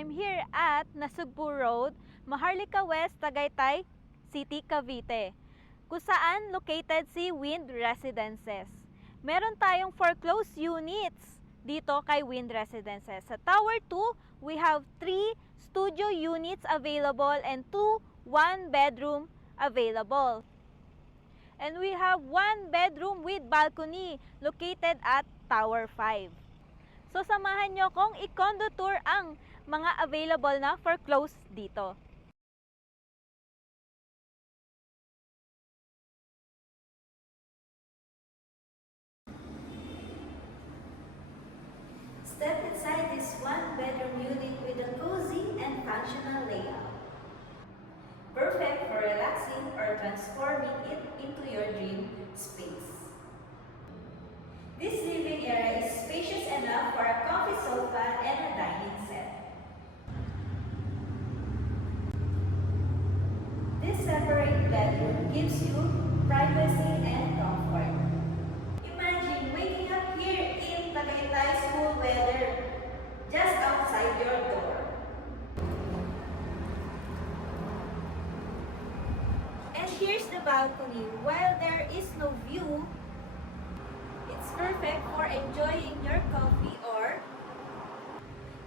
I'm here at Nasugbu Road, Maharlika West, Tagaytay City, Cavite, kung saan located si Wind Residences. Meron tayong foreclosed units dito kay Wind Residences. Sa Tower 2, we have 3 studio units available and 2 one-bedroom available. And we have 1 bedroom with balcony located at Tower 5. So samahan nyo kong i-condo tour ang mga available na foreclosed dito. Step inside this 1-bedroom unit with a cozy and functional layout. Perfect for relaxing or transforming it into your dream space. This living area is spacious enough for a comfy sofa and a dining set. This separate bedroom gives you privacy and comfort. Imagine waking up here in Tagaytay's cool weather, just outside your door. And here's the balcony. While there is no view, it's perfect for enjoying your coffee or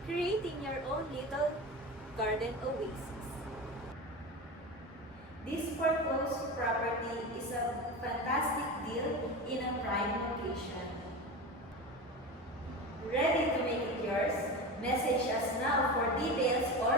creating your own little garden oasis. This foreclosed property is a fantastic deal in a prime location. Ready to make it yours? Message us now for details or